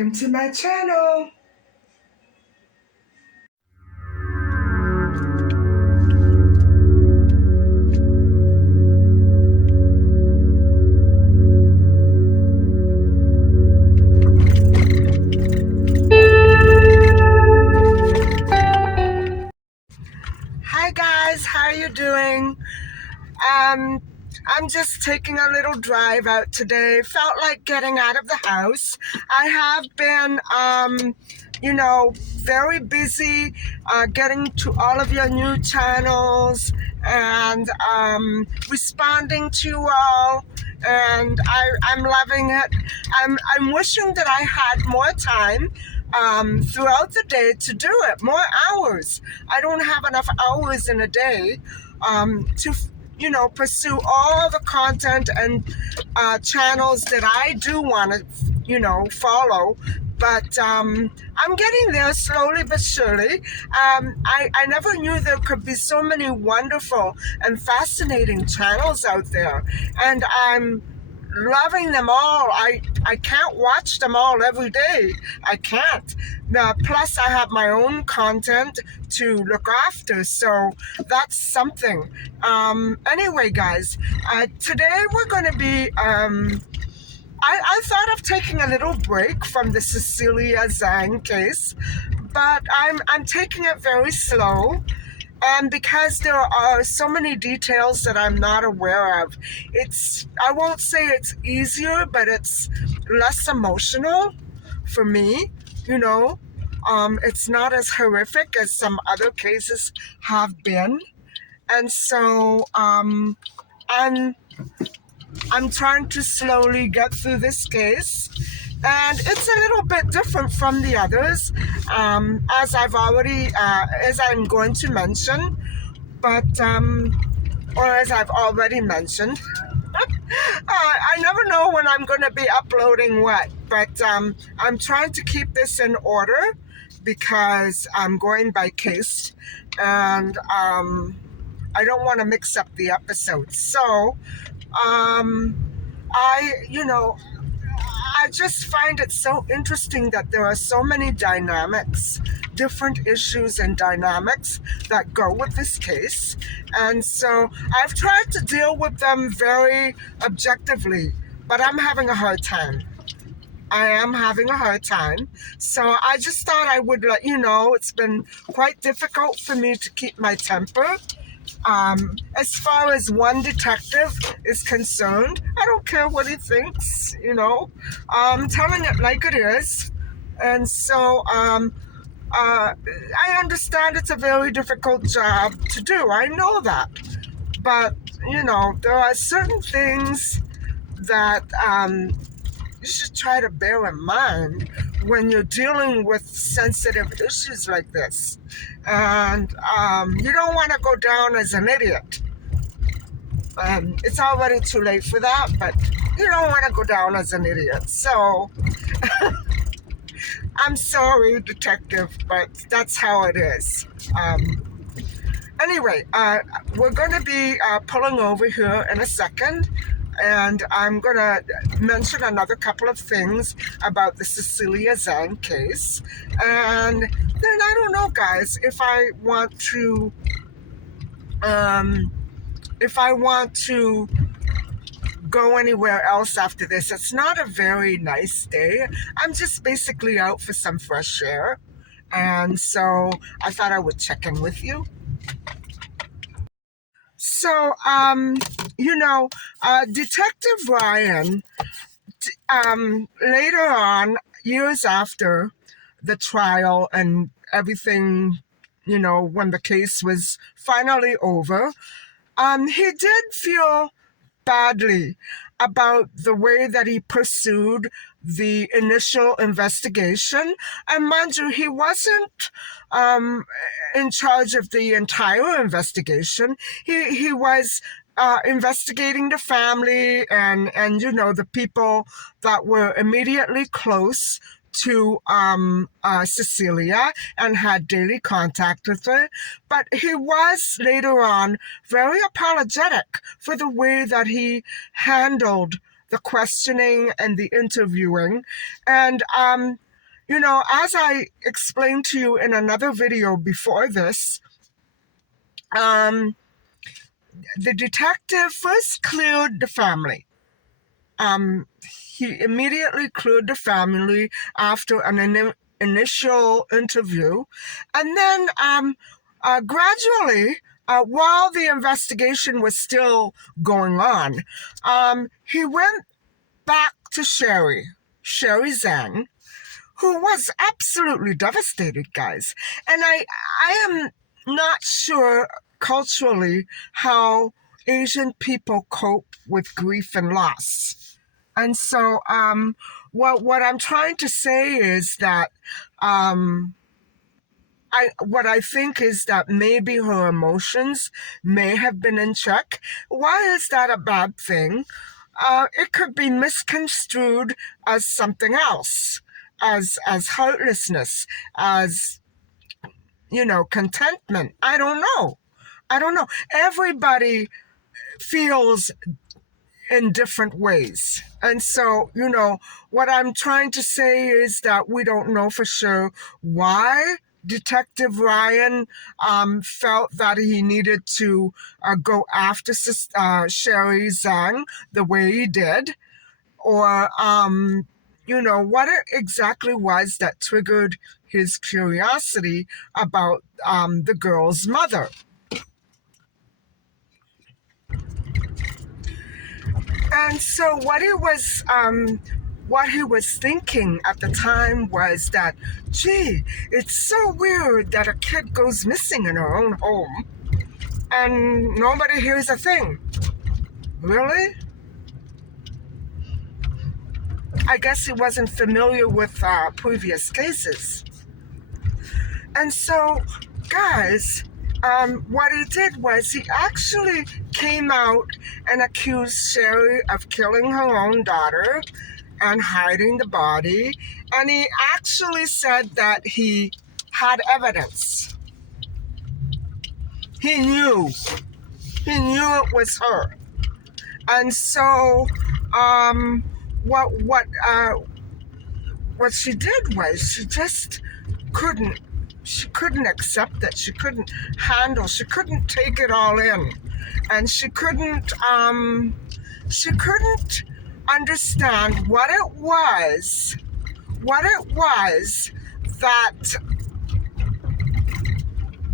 Welcome to my channel. Hi guys, how are you doing? I'm just taking a little drive out today. Felt like getting out of the house. I have been, very busy getting to all of your new channels and responding to you all. And I'm loving it. I'm wishing that I had more time throughout the day to do it, more hours. I don't have enough hours in a day to pursue all the content and channels that I do want to follow. But I'm getting there slowly but surely. I never knew there could be so many wonderful and fascinating channels out there, and I'm loving them all. I can't watch them all every day. I can't. Now, plus, I have my own content to look after, so that's something. Anyway, guys, today we're going to be. I thought of taking a little break from the Cecilia Zhang case, but I'm taking it very slow. And because there are so many details that I'm not aware of, I won't say it's easier, but it's less emotional for me, you know. It's not as horrific as some other cases have been. And so I'm trying to slowly get through this case. And it's a little bit different from the others, as I'm going to mention, or as I've already mentioned. I never know when I'm going to be uploading what, but I'm trying to keep this in order because I'm going by case, and I don't want to mix up the episodes. So, I, you know, I just find it so interesting that there are so many dynamics, different issues and dynamics that go with this case. And so I've tried to deal with them very objectively, but I'm having a hard time. I am having a hard time. So I just thought I would let you know it's been quite difficult for me to keep my temper. As far as one detective is concerned, I don't care what he thinks, I'm telling it like it is. And so I understand it's a very difficult job to do. I know that. But, there are certain things that you should try to bear in mind when you're dealing with sensitive issues like this. And you don't want to go down as an idiot. It's already too late for that, but you don't want to go down as an idiot. So I'm sorry, detective, but that's how it is. Anyway, we're going to be pulling over here in a second, and I'm going to mention another couple of things about the Cecilia Zhang case. And then I don't know, guys, if I want to go anywhere else after this. It's not a very nice day. I'm just basically out for some fresh air. And so I thought I would check in with you. So, Detective Ryan, later on, years after the trial and everything, when the case was finally over, he did feel badly about the way that he pursued the initial investigation. And mind you, he wasn't in charge of the entire investigation. He was investigating the family and the people that were immediately close to Cecilia and had daily contact with her. But he was later on very apologetic for the way that he handled the questioning and the interviewing. And as I explained to you in another video before this, the detective first cleared the family. He immediately cleared the family after an initial interview. And then gradually, while the investigation was still going on, he went back to Sherry Zhang, who was absolutely devastated, guys. And I am not sure culturally how Asian people cope with grief and loss. And so what I'm trying to say is that what I think is that maybe her emotions may have been in check. Why is that a bad thing? It could be misconstrued as something else, as heartlessness, as contentment. I don't know. Everybody feels in different ways. And so, what I'm trying to say is that we don't know for sure why Detective Ryan felt that he needed to go after Sherry Zhang the way he did, or what it exactly was that triggered his curiosity about the girl's mother. And so what he was thinking at the time was that, gee, it's so weird that a kid goes missing in her own home and nobody hears a thing. Really? I guess he wasn't familiar with previous cases. And so, guys, what he did was he actually came out and accused Sherry of killing her own daughter and hiding the body. And he actually said that he had evidence. He knew it was her. And so, what she did was she just couldn't accept it. She couldn't take it all in. And she couldn't understand what it was that,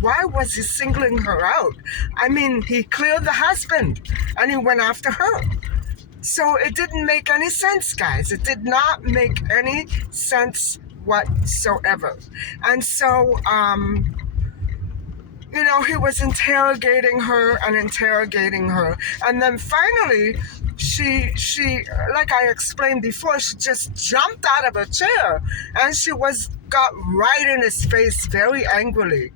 why was he singling her out? I mean, he cleared the husband and he went after her. So it didn't make any sense, guys. It did not make any sense whatsoever. And so, he was interrogating her. And then finally, she, like I explained before, she just jumped out of her chair and she got right in his face very angrily.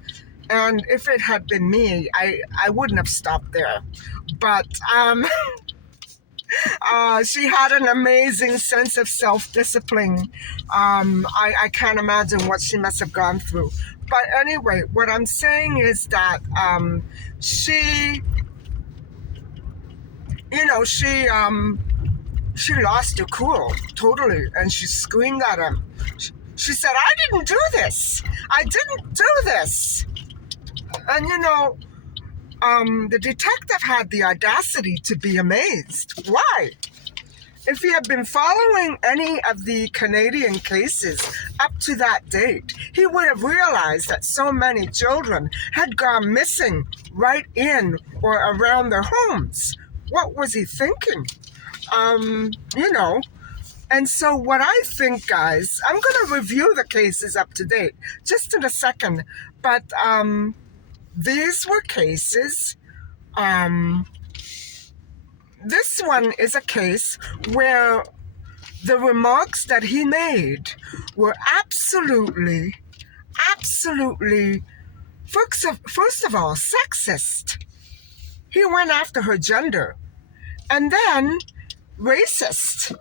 And if it had been me, I wouldn't have stopped there. But, she had an amazing sense of self-discipline. I can't imagine what she must have gone through. But anyway, what I'm saying is that she lost her cool totally, and she screamed at him. She said, "I didn't do this. I didn't do this." And the detective had the audacity to be amazed. Why? If he had been following any of the Canadian cases up to that date, he would have realized that so many children had gone missing right in or around their homes. What was he thinking? And so what I think, guys, I'm going to review the cases up to date just in a second, but these were cases. This one is a case where the remarks that he made were absolutely, first of all, sexist. He went after her gender. And then racist,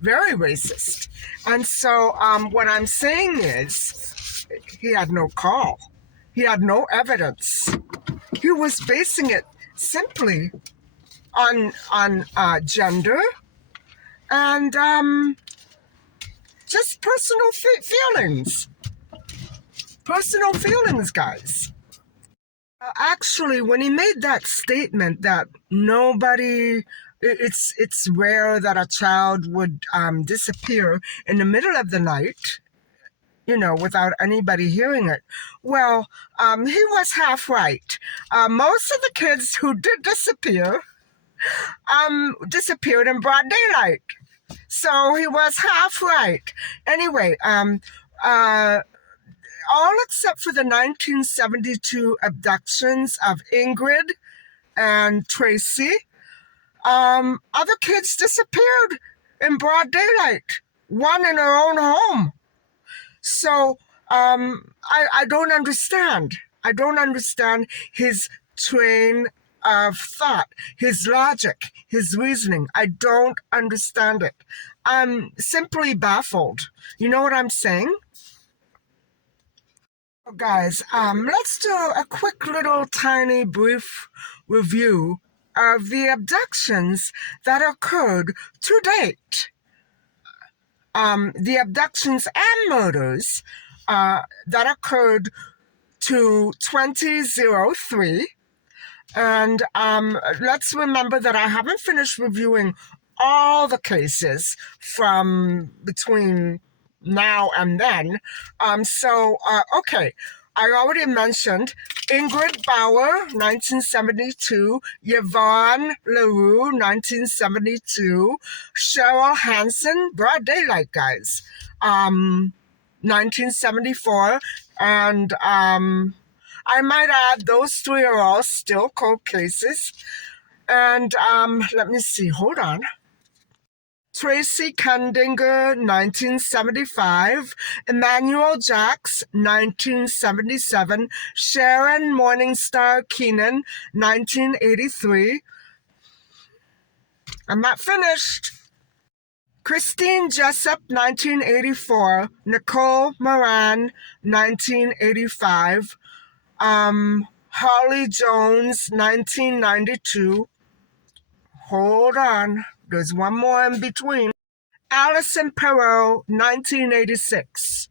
very racist. And so what I'm saying is he had no call. He had no evidence. He was basing it simply on gender and just personal feelings. Personal feelings, guys. Actually, when he made that statement that it's rare that a child would disappear in the middle of the night, without anybody hearing it. Well, he was half right. Most of the kids who did disappear disappeared in broad daylight. So he was half right. Anyway, all except for the 1972 abductions of Ingrid and Tracy, other kids disappeared in broad daylight, one in her own home. So I don't understand. I don't understand his train of thought, his logic, his reasoning. I don't understand it. I'm simply baffled. You know what I'm saying? Guys, let's do a quick little tiny brief review of the abductions that occurred to date. The abductions and murders that occurred to 2003. And let's remember that I haven't finished reviewing all the cases from between now and then. Okay. I already mentioned Ingrid Bauer, 1972, Yvonne LaRue, 1972, Cheryl Hansen, broad daylight, guys, 1974, and I might add those three are all still cold cases. And let me see, hold on. Tracy Kundinger, 1975, Emmanuel Jacks, 1977, Sharon Morningstar Keenan, 1983. I'm not finished. Christine Jessup, 1984, Nicole Moran, 1985, Holly Jones, 1992. Hold on, there's one more in between. Allison Perot, 1986.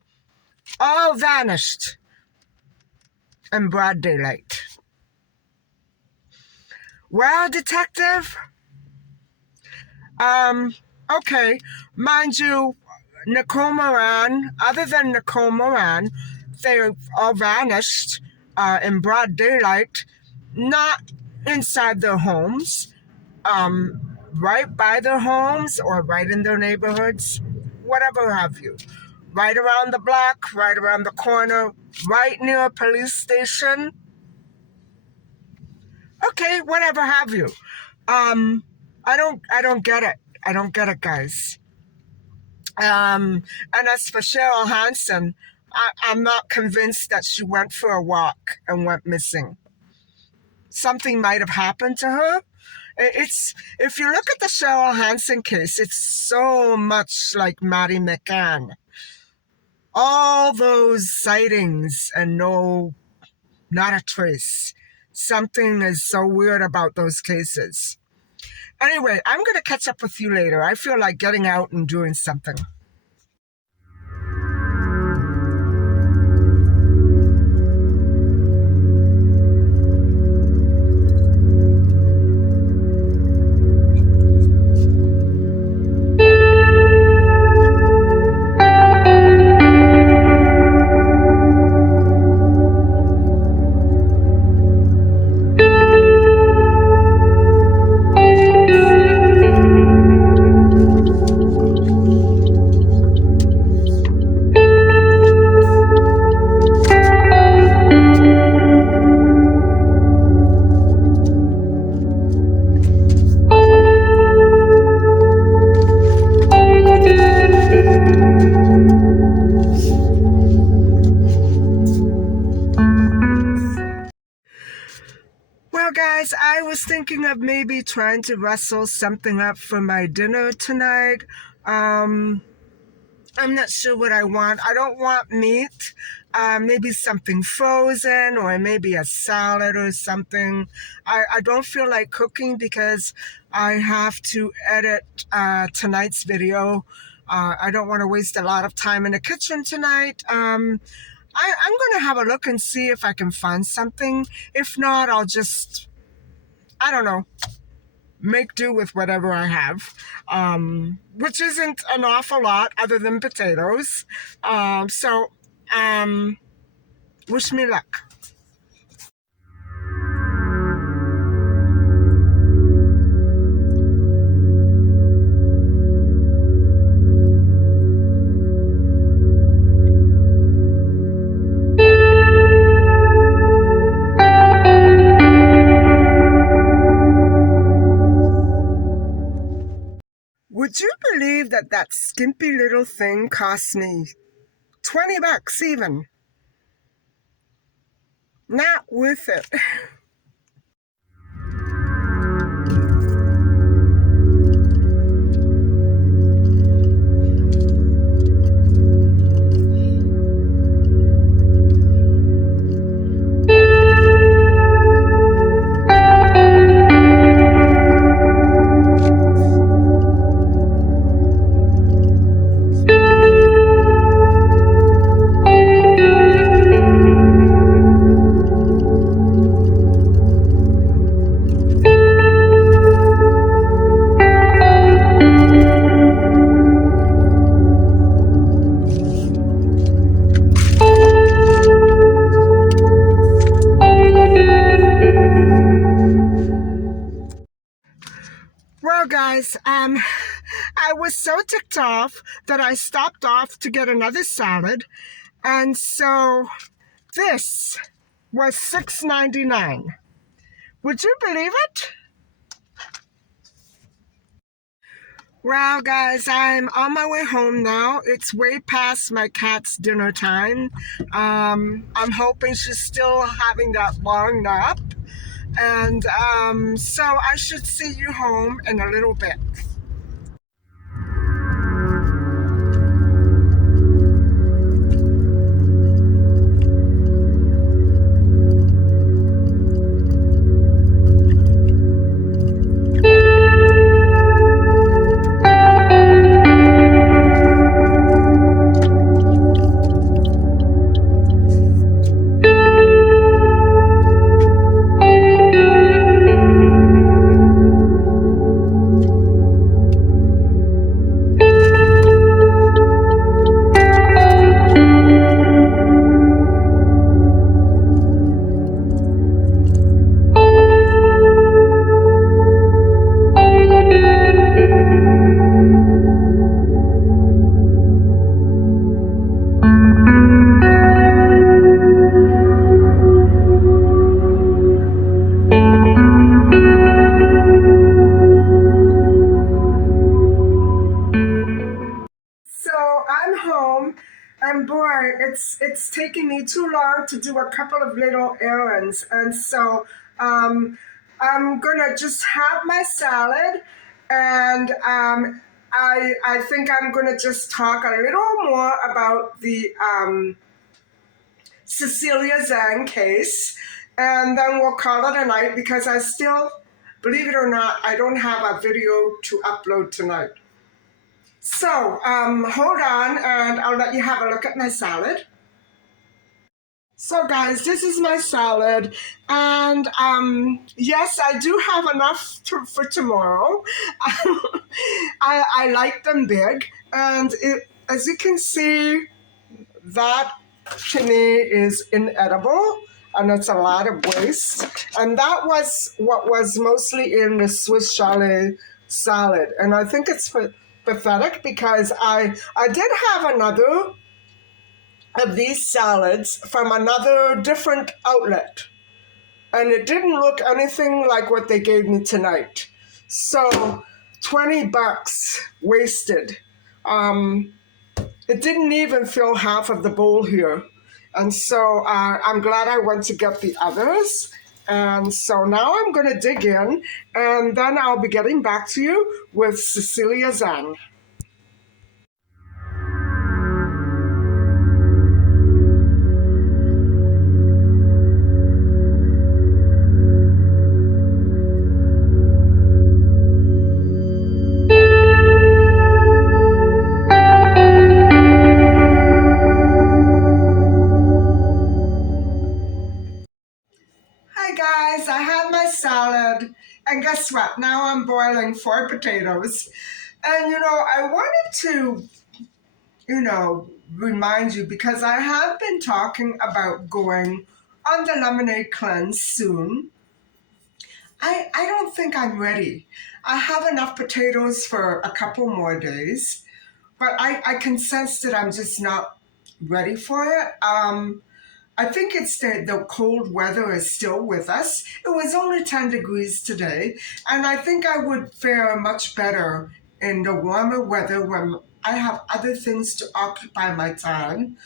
All vanished in broad daylight. Well, detective, okay, mind you, Nicole Moran, other than Nicole Moran, they all vanished in broad daylight, not inside their homes, right by their homes or right in their neighborhoods, whatever have you. Right around the block, right around the corner, right near a police station. Okay, whatever have you. I don't get it. I don't get it, guys. And as for Cheryl Hansen, I'm not convinced that she went for a walk and went missing. Something might have happened to her. It's, if you look at the Cheryl Hansen case, it's so much like Maddie McCann. All those sightings and not a trace. Something is so weird about those cases. Anyway, I'm going to catch up with you later. I feel like getting out and doing something. Well, guys, I was thinking of maybe trying to rustle something up for my dinner tonight. I'm not sure what I want. I don't want meat. Maybe something frozen or maybe a salad or something. I don't feel like cooking because I have to edit tonight's video. I don't want to waste a lot of time in the kitchen tonight. I'm going to have a look and see if I can find something. If not, I'll just, I don't know, make do with whatever I have, which isn't an awful lot other than potatoes. Wish me luck. Would you believe that that skimpy little thing cost me $20 even? Not worth it. Well, guys, I was so ticked off that I stopped off to get another salad, and so this was $6.99. Would you believe it? Well, guys, I'm on my way home now. It's way past my cat's dinner time. I'm hoping she's still having that long nap. And so I should see you home in a little bit. So I'm home, and boy, it's taking me too long to do a couple of little errands, and so I'm gonna just have my salad, and I think I'm gonna just talk a little more about the Cecilia case, and then we'll call it a night because I still, believe it or not, I don't have a video to upload tonight. So, hold on, and I'll let you have a look at my salad. So, guys, this is my salad, and yes, I do have enough for tomorrow. I like them big, and as you can see, that to me is inedible, and it's a lot of waste. And that was what was mostly in the Swiss chalet salad, and I think it's pathetic because I did have another of these salads from another different outlet, and it didn't look anything like what they gave me tonight. So $20 wasted. It didn't even fill half of the bowl here. And so I'm glad I went to get the others. And so now I'm going to dig in, and then I'll be getting back to you with Ceciliazhang. And guess what? Now I'm boiling 4 potatoes. And I wanted to, remind you because I have been talking about going on the lemonade cleanse soon. I don't think I'm ready. I have enough potatoes for a couple more days, but I can sense that I'm just not ready for it. I think it's the cold weather is still with us. It was only 10 degrees today, and I think I would fare much better in the warmer weather when I have other things to occupy my time,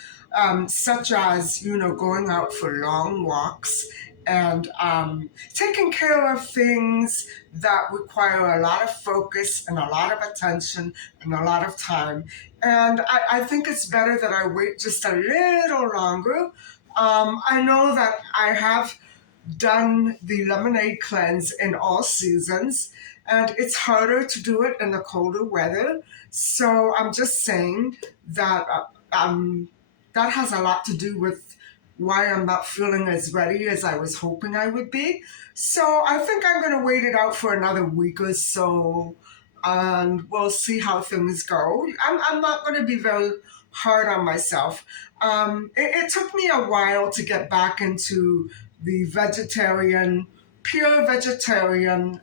such as, going out for long walks and taking care of things that require a lot of focus and a lot of attention and a lot of time. And I think it's better that I wait just a little longer. I know that I have done the lemonade cleanse in all seasons, and it's harder to do it in the colder weather. So I'm just saying that that has a lot to do with why I'm not feeling as ready as I was hoping I would be. So I think I'm going to wait it out for another week or so, and we'll see how things go. I'm not going to be very hard on myself. It took me a while to get back into the pure vegetarian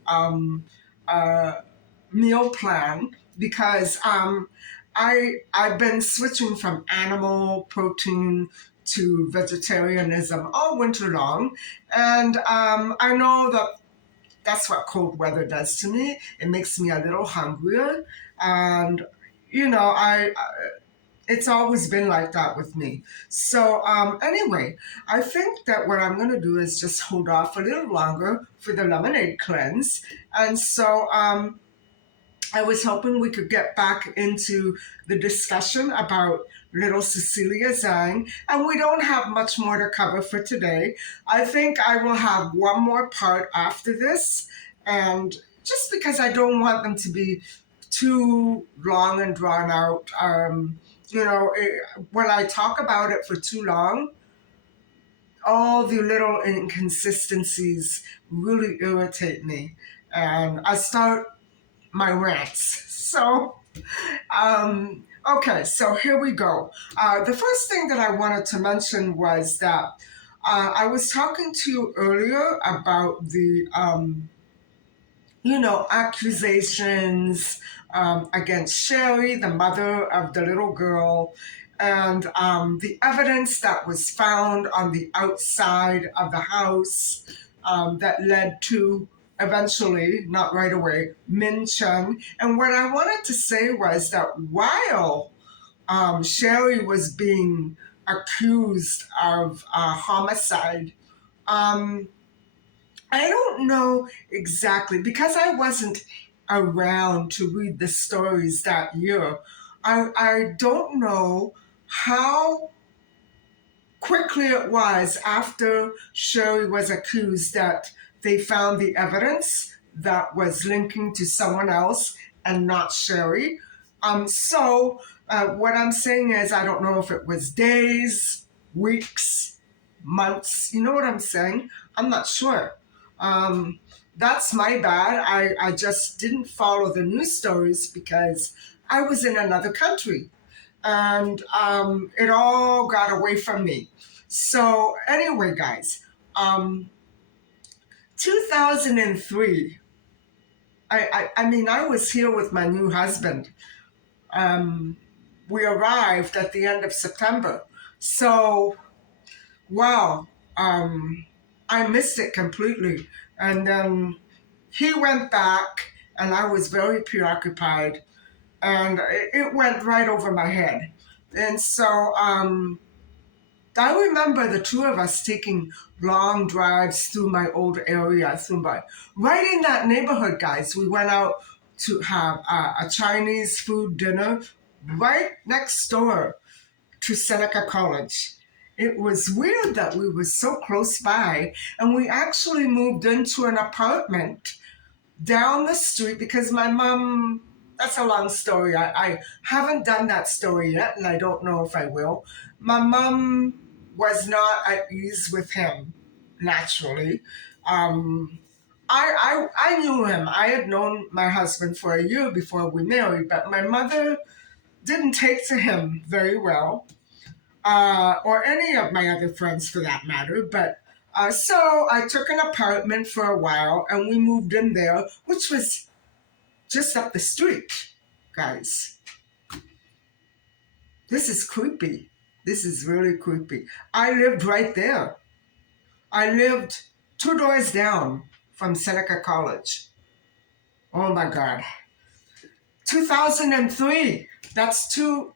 uh, meal plan because I've been switching from animal protein to vegetarianism all winter long, and I know that that's what cold weather does to me. It makes me a little hungrier, and I it's always been like that with me. So anyway, I think that what I'm going to do is just hold off a little longer for the lemonade cleanse. And so I was hoping we could get back into the discussion about little Cecilia Zhang, and we don't have much more to cover for today. I think I will have one more part after this, and just because I don't want them to be too long and drawn out. When I talk about it for too long, all the little inconsistencies really irritate me, and I start my rants. So, okay, so here we go. The first thing that I wanted to mention was that I was talking to you earlier about the accusations against Sherry, the mother of the little girl, and the evidence that was found on the outside of the house that led to eventually, not right away, Min Chen. And what I wanted to say was that while Sherry was being accused of homicide, um, I don't know exactly because I wasn't around to read the stories that year. I don't know how quickly it was after Sherry was accused that they found the evidence that was linking to someone else and not Sherry. What I'm saying is, I don't know if it was days, weeks, months. You know what I'm saying? I'm not sure. Um, that's my bad. I just didn't follow the news stories because I was in another country and it all got away from me. So, anyway, guys, 2003, I was here with my new husband. Um, we arrived at the end of September. So, wow, I missed it completely. And then he went back, and I was very preoccupied, and it went right over my head. And so I remember the two of us taking long drives through my old area, right in that neighborhood, guys. We went out to have a Chinese food dinner right next door to Seneca College. It was weird that we were so close by, and we actually moved into an apartment down the street because my mom, that's a long story. I haven't done that story yet, and I don't know if I will. My mom was not at ease with him, naturally. Um, I knew him. I had known my husband for a year before we married, but my mother didn't take to him very well, or any of my other friends for that matter. But so I took an apartment for a while and we moved in there, which was just up the street, guys. This is creepy. This is really creepy. I lived right there. I lived 2 doors down from Seneca College. Oh my God. 2003. That's too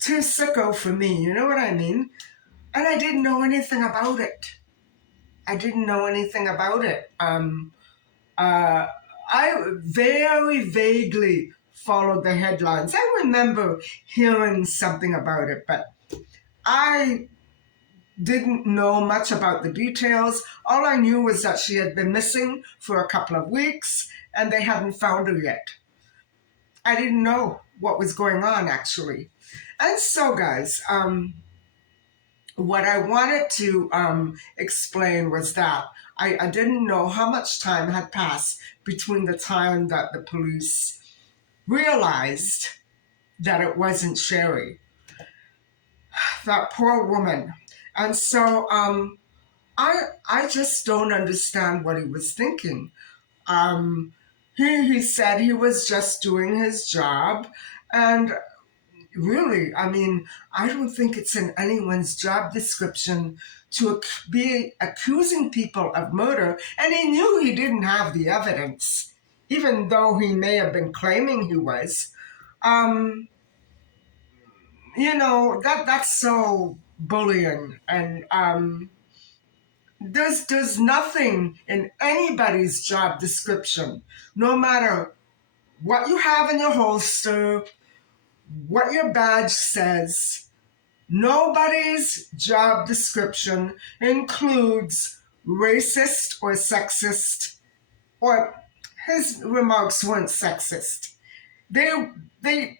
sicko for me. You know what I mean? And I didn't know anything about it. I didn't know anything about it. I very vaguely followed the headlines. I remember hearing something about it, but I didn't know much about the details. All I knew was that she had been missing for a couple of weeks and they hadn't found her yet. I didn't know what was going on, actually. And so, guys, what I wanted to explain was that I didn't know how much time had passed between the time that the police realized that it wasn't Sherry, that poor woman. And so I just don't understand what he was thinking. He said he was just doing his job, and really, I mean, I don't think it's in anyone's job description to be accusing people of murder, and he knew he didn't have the evidence, even though he may have been claiming he was. You know, that's so bullying, and there's nothing in anybody's job description, no matter what you have in your holster, what your badge says. Nobody's job description includes racist or sexist, or his remarks weren't sexist. They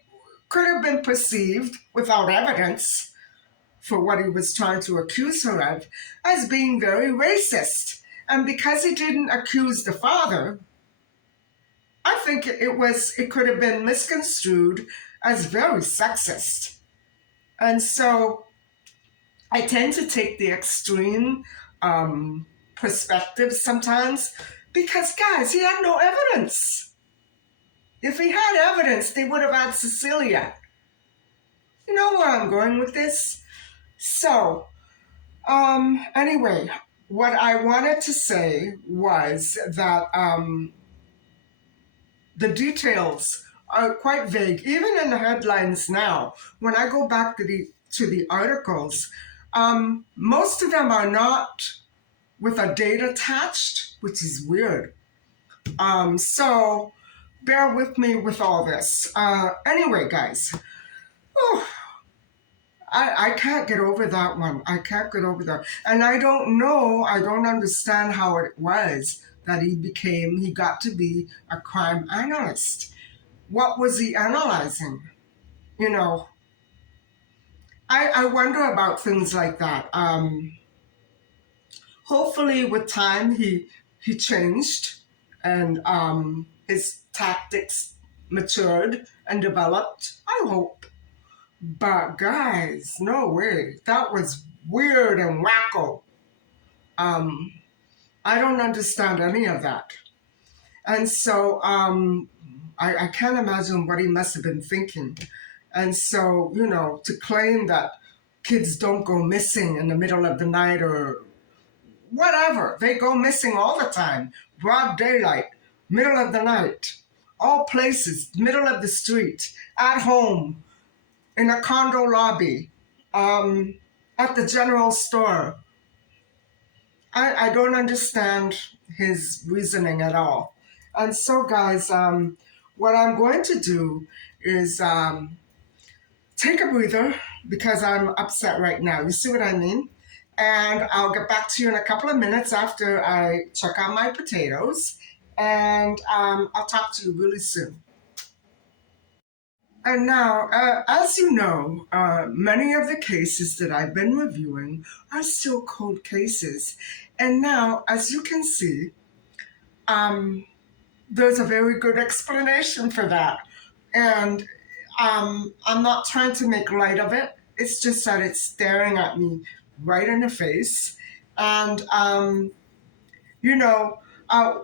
could have been perceived without evidence for what he was trying to accuse her of as being very racist. And because he didn't accuse the father, I think it could have been misconstrued as very sexist. And so I tend to take the extreme perspective sometimes because, guys, he had no evidence. If he had evidence, they would have had Cecilia. You know where I'm going with this? So, anyway, what I wanted to say was that the details are quite vague, even in the headlines now. When I go back to the articles, most of them are not with a date attached, which is weird. So bear with me with all this. Anyway, guys, I can't get over that one. I can't get over that. And I don't understand how it was that he got to be a crime analyst. What was he analyzing? You know, I wonder about things like that. Hopefully with time he changed and his tactics matured and developed. I hope. But guys, no way. That was weird and wacko. I don't understand any of that. And so I can't imagine what he must have been thinking. And so, you know, to claim that kids don't go missing in the middle of the night or whatever, they go missing all the time, broad daylight, middle of the night, all places, middle of the street, at home, in a condo lobby, at the general store. I don't understand his reasoning at all. And so, guys, what I'm going to do is take a breather because I'm upset right now. You see what I mean? And I'll get back to you in a couple of minutes after I check out my potatoes. And I'll talk to you really soon. And now, as you know, many of the cases that I've been reviewing are still cold cases. And now, as you can see, there's a very good explanation for that. And I'm not trying to make light of it. It's just that it's staring at me right in the face. And, you know, uh,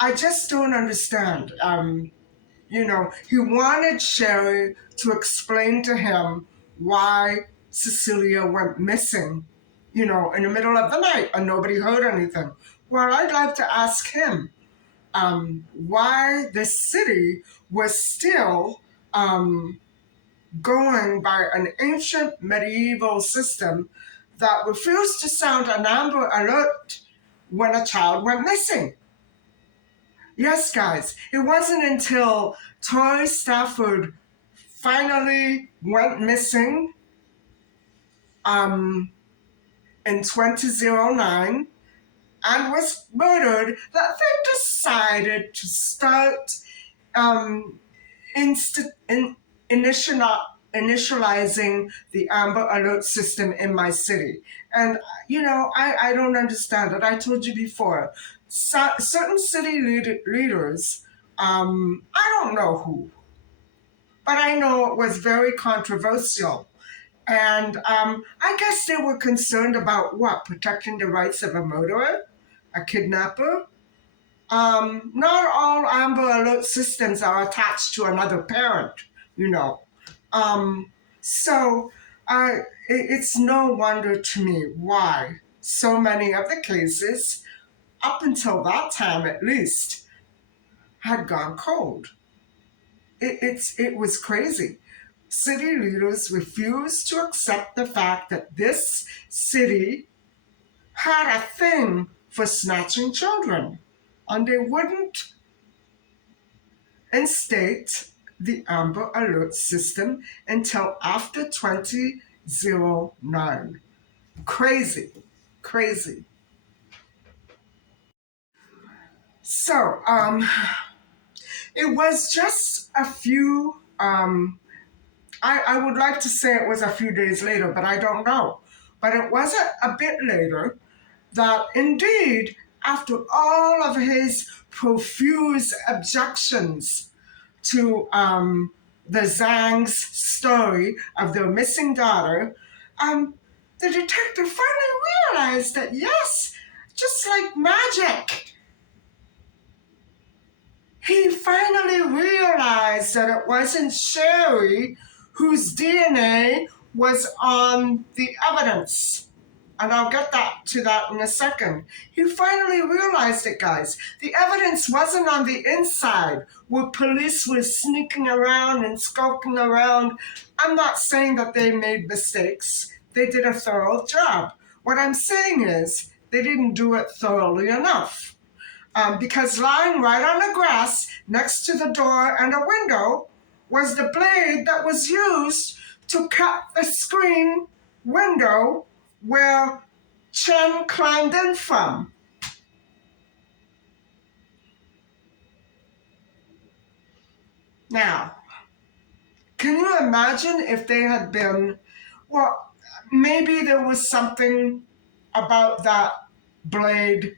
I just don't understand. He wanted Sherry to explain to him why Cecilia went missing, in the middle of the night and nobody heard anything. Well, I'd like to ask him why the city was still going by an ancient medieval system that refused to sound an Amber Alert when a child went missing. Yes, guys, it wasn't until Tori Stafford finally went missing in 2009 and was murdered that they decided to start initializing the Amber Alert system in my city. And, I don't understand it. I told you before, certain city leaders, I don't know who, but I know it was very controversial. And I guess they were concerned about what? Protecting the rights of a murderer, a kidnapper. Not all Amber Alert systems are attached to another parent, you know. So it's no wonder to me why so many of the cases, up until that time at least, had gone cold. It was crazy. City leaders refused to accept the fact that this city had a thing for snatching children, and they wouldn't instate the Amber Alert system until after 2009. Crazy, crazy. So, it was just a few, I would like to say it was a few days later, but I don't know. But it was a bit later that indeed, after all of his profuse objections to the Zhang's story of their missing daughter, the detective finally realized that yes, just like magic, he finally realized that it wasn't Sherry whose DNA was on the evidence. And I'll get to that in a second. He finally realized it, guys. The evidence wasn't on the inside, where police were sneaking around and skulking around. I'm not saying that they made mistakes. They did a thorough job. What I'm saying is they didn't do it thoroughly enough. Because lying right on the grass next to the door and a window was the blade that was used to cut the screen window where Chen climbed in from. Now, can you imagine if they had been, well, maybe there was something about that blade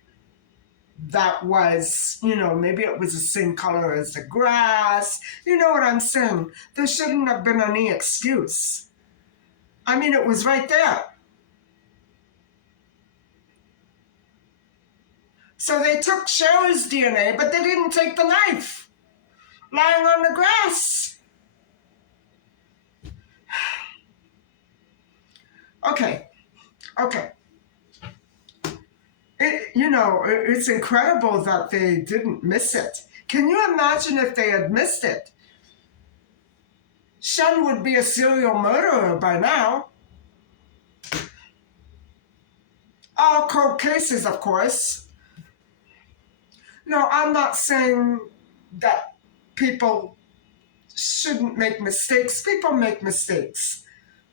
that was, maybe it was the same color as the grass. You know what I'm saying? There shouldn't have been any excuse. I mean, it was right there. So they took Sherry's DNA, but they didn't take the knife lying on the grass. Okay. It's incredible that they didn't miss it. Can you imagine if they had missed it? Shen would be a serial murderer by now. All cold cases, of course. No, I'm not saying that people shouldn't make mistakes. People make mistakes.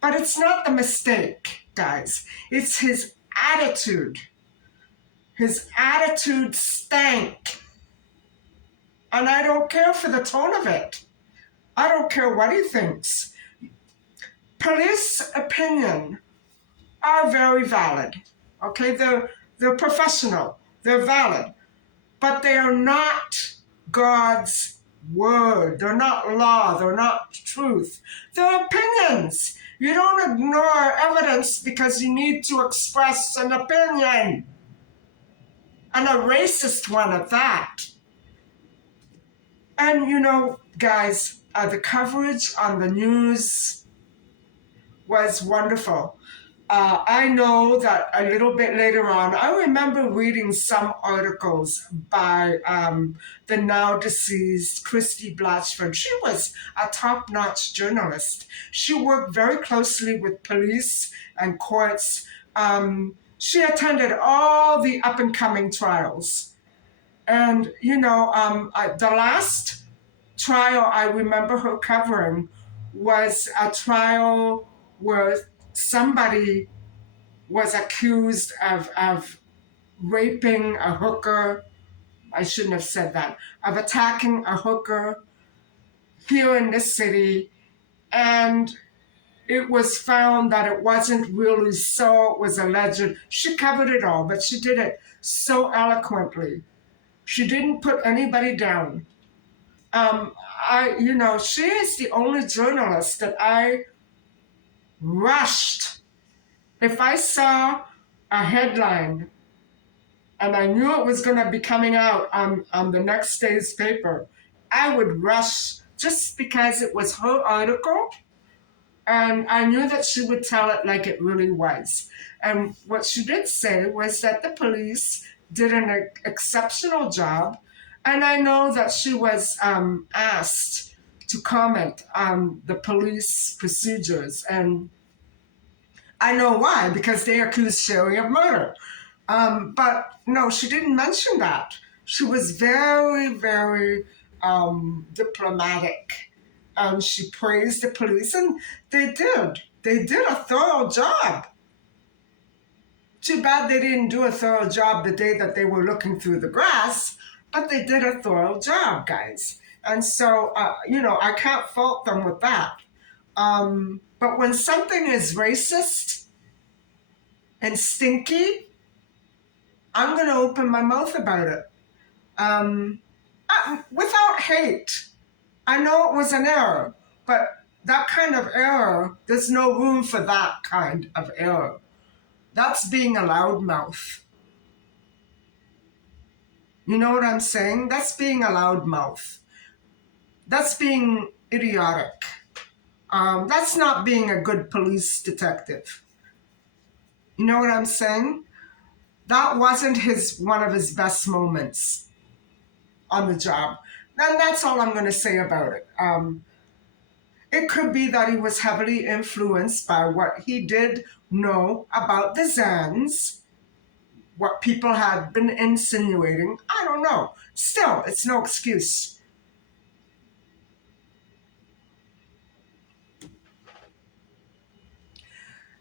But it's not the mistake, guys. It's his attitude. His attitude stank. And I don't care for the tone of it. I don't care what he thinks. Police opinion are very valid. Okay, they're professional. They're valid. but they are not God's word. They're not law. They're not truth. They're opinions. You don't ignore evidence because you need to express an opinion, and a racist one at that. And guys, the coverage on the news was wonderful. I know that a little bit later on, I remember reading some articles by the now deceased Christieblatchford. She was a top-notch journalist. She worked very closely with police and courts. She attended all the up-and-coming trials. And, the last trial I remember her covering was a trial where somebody was accused of raping a hooker. I shouldn't have said that. Of attacking a hooker here in this city. And it was found that it wasn't really so. It was alleged. She covered it all, but she did it so eloquently. She didn't put anybody down. She is the only journalist that I rushed. If I saw a headline and I knew it was going to be coming out on the next day's paper, I would rush just because it was her article, and I knew that she would tell it like it really was. And what she did say was that the police did an exceptional job, and I know that she was asked to comment on the police procedures, and I know why, because they accused Sherry of murder. But no, she didn't mention that. She was very, very diplomatic. She praised the police, and they did. They did a thorough job. Too bad they didn't do a thorough job the day that they were looking through the grass, but they did a thorough job, guys. And so, I can't fault them with that. But when something is racist and stinky, I'm going to open my mouth about it. Without hate. I know it was an error, but that kind of error, there's no room for that kind of error. That's being a loudmouth. You know what I'm saying? That's being a loudmouth. That's being idiotic. That's not being a good police detective. You know what I'm saying? That wasn't one of his best moments on the job. And that's all I'm going to say about it. It could be that he was heavily influenced by what he did know about the Zans, what people had been insinuating. I don't know. Still, it's no excuse.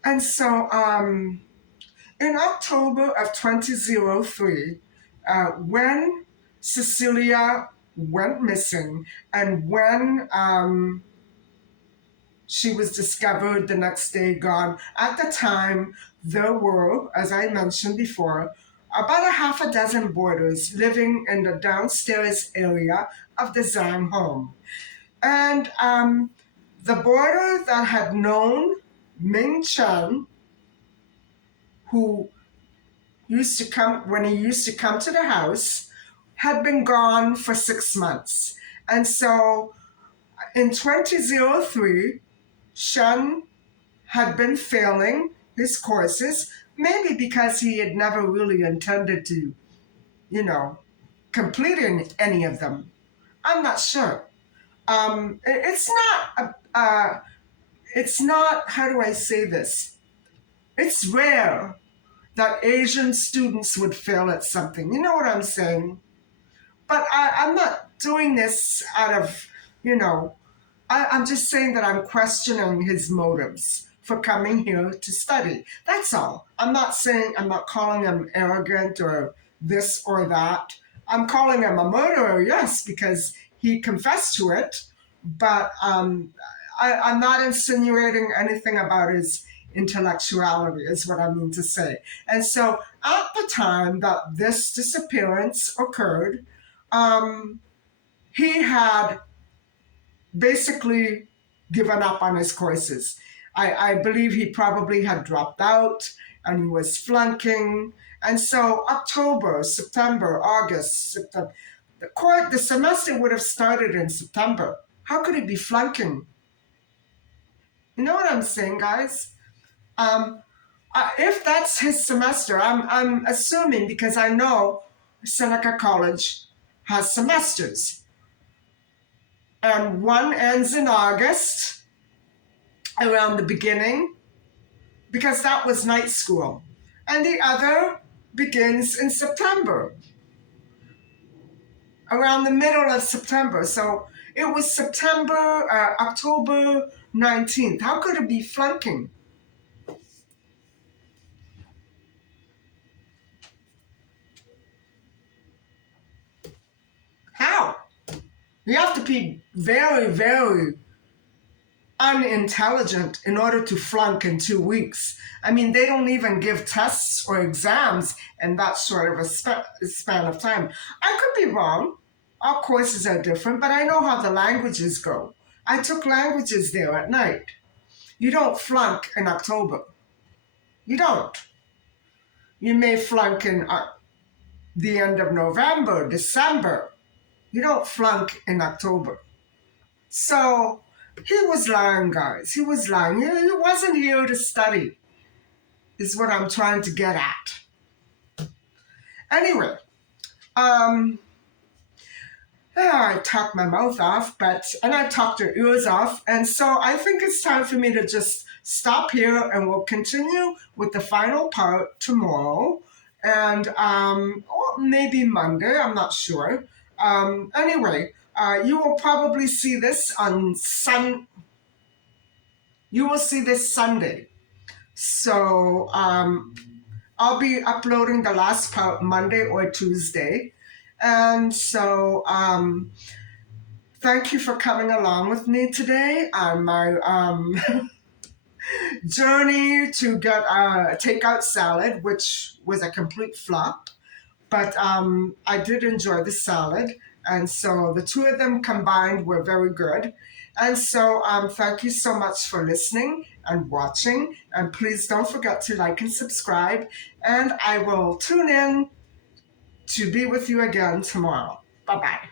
And so, in October of 2003, when Cecilia went missing and when she was discovered the next day gone, at the time there were, as I mentioned before, about a half a dozen boarders living in the downstairs area of the Zhang home. And the boarder that had known Ming Chen, who used to come, when he used to come to the house, had been gone for 6 months. And so in 2003, Shen had been failing his courses, maybe because he had never really intended to, complete any of them. I'm not sure. It's not, how do I say this? It's rare that Asian students would fail at something. You know what I'm saying? But I'm not doing this out of, I'm just saying that I'm questioning his motives for coming here to study. That's all. I'm not calling him arrogant or this or that. I'm calling him a murderer, yes, because he confessed to it. But I'm not insinuating anything about his intellectuality, is what I mean to say. And so at the time that this disappearance occurred, um, he had basically given up on his courses. I believe he probably had dropped out and he was flunking. And so October, September, August, September, the semester would have started in September. How could he be flunking? You know what I'm saying, guys? Um, if that's his semester, I'm assuming, because I know Seneca College has semesters, and one ends in August around the beginning, because that was night school, and the other begins in September, around the middle of September. So it was October 19th. How could it be flunking? How? You have to be very, very unintelligent in order to flunk in 2 weeks. I mean, they don't even give tests or exams in that sort of a span of time. I could be wrong. Our courses are different, but I know how the languages go. I took languages there at night. You don't flunk in October. You don't. You may flunk in the end of November, December. You don't flunk in October. So he was lying, guys. He was lying. He wasn't here to study, is what I'm trying to get at. Anyway, I talked my mouth off, and I talked your ears off. And so I think it's time for me to just stop here, and we'll continue with the final part tomorrow. And or maybe Monday, I'm not sure. Anyway, you will probably see this on you will see this Sunday. So I'll be uploading the last part Monday or Tuesday. And so thank you for coming along with me today on my journey to get a takeout salad, which was a complete flop. But I did enjoy the salad. And so the two of them combined were very good. And so thank you so much for listening and watching. And please don't forget to like and subscribe. And I will tune in to be with you again tomorrow. Bye-bye.